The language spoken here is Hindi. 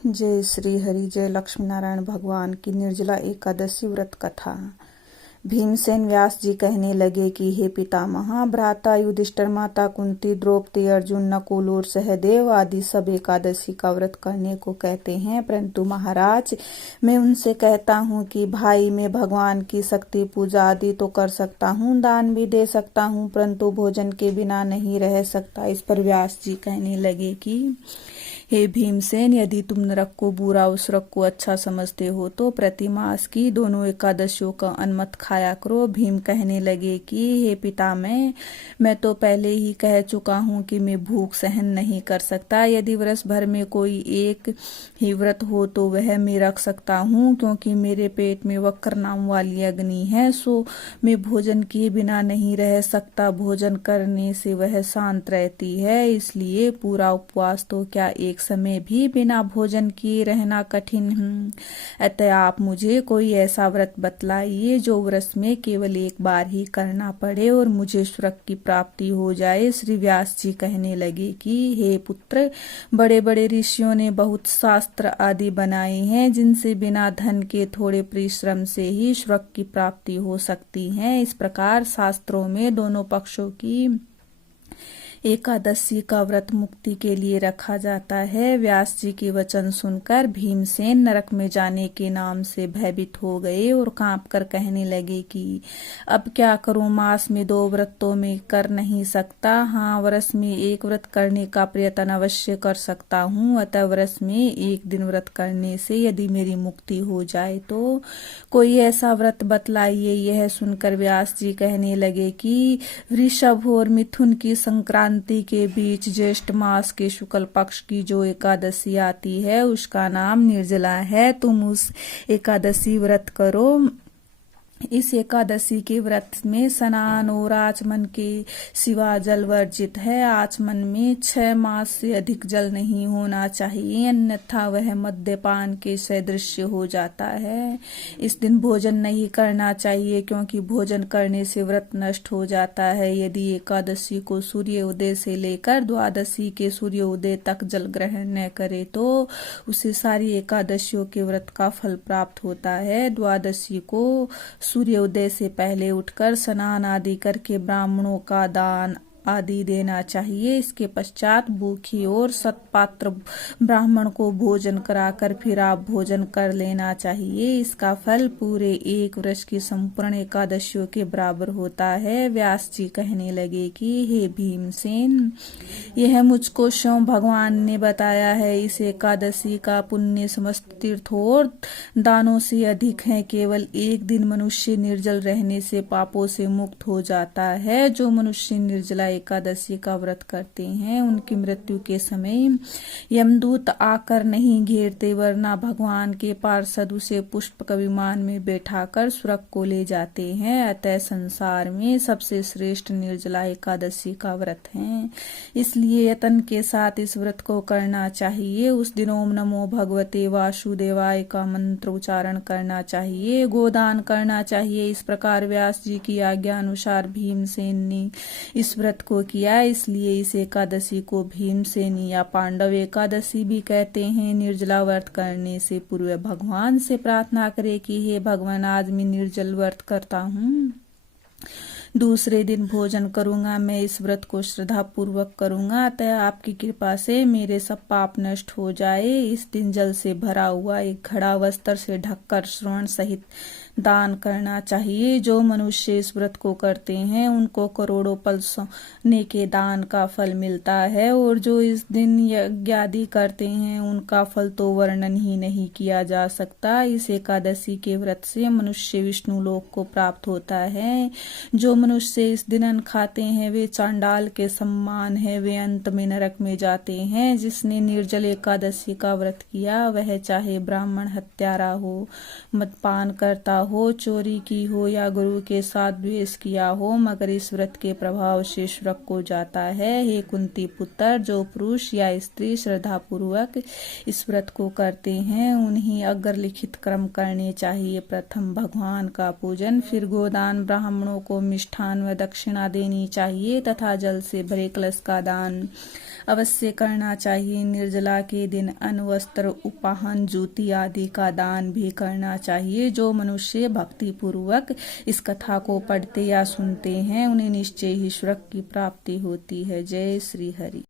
जय श्री हरि। जय लक्ष्मी नारायण भगवान की निर्जला एकादशी व्रत कथा। भीमसेन व्यास जी कहने लगे कि हे पितामह, भ्राता युधिष्ठिर, माता कुंती, द्रौपदी, अर्जुन, नकुल और सहदेव आदि सब एकादशी का व्रत करने को कहते हैं, परंतु महाराज मैं उनसे कहता हूँ कि भाई मैं भगवान की शक्ति पूजा आदि तो कर सकता हूँ, दान भी दे सकता हूँ, परंतु भोजन के बिना नहीं रह सकता। इस पर व्यास जी कहने लगे कि हे भीमसेन, यदि तुम नरक को बुरा और स्वर्ग को अच्छा समझते हो तो प्रतिमास की दोनों एकादशियों का अन्न मत खाया करो। भीम कहने लगे कि हे पितामह, मैं तो पहले ही कह चुका हूँ कि मैं भूख सहन नहीं कर सकता। यदि वर्ष भर में कोई एक ही व्रत हो तो वह मैं रख सकता हूँ, क्योंकि मेरे पेट में वक्र नाम वाली अग्नि है, सो मैं भोजन किए बिना नहीं रह सकता। भोजन करने से वह शांत रहती है, इसलिए पूरा उपवास तो क्या एक समय भी बिना भोजन किए रहना कठिन है। अतः आप मुझे कोई ऐसा व्रत बतलाइए जो वर्ष में केवल एक बार ही करना पड़े और मुझे स्वर्ग की प्राप्ति हो जाए। श्री व्यास जी कहने लगे कि हे पुत्र, बड़े बड़े ऋषियों ने बहुत शास्त्र आदि बनाए हैं, जिनसे बिना धन के थोड़े परिश्रम से ही स्वर्ग की प्राप्ति हो सकती है। इस प्रकार शास्त्रों में दोनों पक्षों की एकादशी का व्रत मुक्ति के लिए रखा जाता है। व्यास जी के वचन सुनकर भीमसेन नरक में जाने के नाम से भयभीत हो गए और कांपकर कहने लगे कि अब क्या करूं, मास में 2 व्रत तो मैं कर नहीं सकता। हाँ, वर्ष में एक व्रत करने का प्रयत्न अवश्य कर सकता हूँ। अतः वर्ष में एक दिन व्रत करने से यदि मेरी मुक्ति हो जाए तो कोई ऐसा व्रत बतलाइए। यह सुनकर व्यास जी कहने लगे कि वृषभ और मिथुन की संक्रांति के बीच ज्येष्ठ मास के शुक्ल पक्ष की जो एकादशी आती है उसका नाम निर्जला है। तुम उस एकादशी व्रत करो। इस एकादशी के व्रत में स्नान और आचमन के सिवा जल वर्जित है। आचमन में 6 मास से अधिक जल नहीं होना चाहिए, अन्यथा वह मद्यपान के सदृश हो जाता है। इस दिन भोजन नहीं करना चाहिए, क्योंकि भोजन करने से व्रत नष्ट हो जाता है। यदि एकादशी को सूर्य उदय से लेकर द्वादशी के सूर्य उदय तक जल ग्रहण न करे तो उसे सारी एकादशियों के व्रत का फल प्राप्त होता है। द्वादशी को सूर्योदय से पहले उठकर स्नान आदि करके ब्राह्मणों का दान आदि देना चाहिए। इसके पश्चात भूखी और सत्पात्र ब्राह्मण को भोजन कराकर फिर आप भोजन कर लेना चाहिए। इसका फल पूरे एक वर्ष की संपूर्ण एकादशियों के बराबर होता है। व्यास जी कहने लगे कि हे भीमसेन, यह मुझको स्वयं भगवान ने बताया है। इस एकादशी का पुण्य समस्त तीर्थों और दानों से अधिक है। केवल एक दिन मनुष्य निर्जल रहने से पापों से मुक्त हो जाता है। जो मनुष्य निर्जला एकादशी का व्रत करते हैं उनकी मृत्यु के समय यमदूत आकर नहीं घेरते, वरना भगवान के पार्षद उसे पुष्पक विमान में बैठाकर स्वर्ग को ले जाते हैं। अतः संसार में सबसे श्रेष्ठ निर्जला एकादशी का व्रत है, इसलिए यत्न के साथ इस व्रत को करना चाहिए। उस दिन ओम नमो भगवते वासुदेवाय का मंत्र उच्चारण करना चाहिए, गोदान करना चाहिए। इस प्रकार व्यास जी की आज्ञा अनुसार भीमसेन ने इस व्रत को किया, इसलिए इस एकादशी को भीमसेनी या पांडव एकादशी भी कहते हैं। निर्जला व्रत करने से पूर्व भगवान से प्रार्थना करें कि हे भगवान, आज मैं निर्जल व्रत करता हूँ, दूसरे दिन भोजन करूंगा। मैं इस व्रत को श्रद्धा पूर्वक करूंगा, अतः आपकी कृपा से मेरे सब पाप नष्ट हो जाए। इस दिन जल से भरा हुआ एक घड़ा वस्त्र से ढककर श्रवण सहित दान करना चाहिए। जो मनुष्य इस व्रत को करते हैं उनको करोड़ों पल सोने के दान का फल मिलता है, और जो इस दिन यज्ञ आदि करते हैं उनका फल तो वर्णन ही नहीं किया जा सकता। इस एकादशी के व्रत से मनुष्य विष्णु लोक को प्राप्त होता है। जो मनुष्य इस दिन अन्न खाते हैं वे चांडाल के समान है, वे अंत में नरक में जाते हैं। जिसने निर्जल एकादशी का व्रत किया वह चाहे ब्राह्मण हत्यारा हो, मदपान करता हो, चोरी की हो या गुरु के साथ द्वेष किया हो, मगर इस व्रत के प्रभाव से स्वर्ग को जाता है। हे कुंती पुत्र, जो पुरुष या स्त्री श्रद्धा पूर्वक इस व्रत को करते हैं उन्हें अग्रलिखित कर्म करने चाहिए। प्रथम भगवान का पूजन, फिर गोदान, ब्राह्मणों को मिष्ट मिष्ठान व दक्षिणा देनी चाहिए तथा जल से भरे कलश का दान अवश्य करना चाहिए। निर्जला के दिन अन्न, वस्त्र, उपहान, जूती आदि का दान भी करना चाहिए। जो मनुष्य भक्ति पूर्वक इस कथा को पढ़ते या सुनते हैं उन्हें निश्चय ही स्वर्ग की प्राप्ति होती है। जय श्री हरि।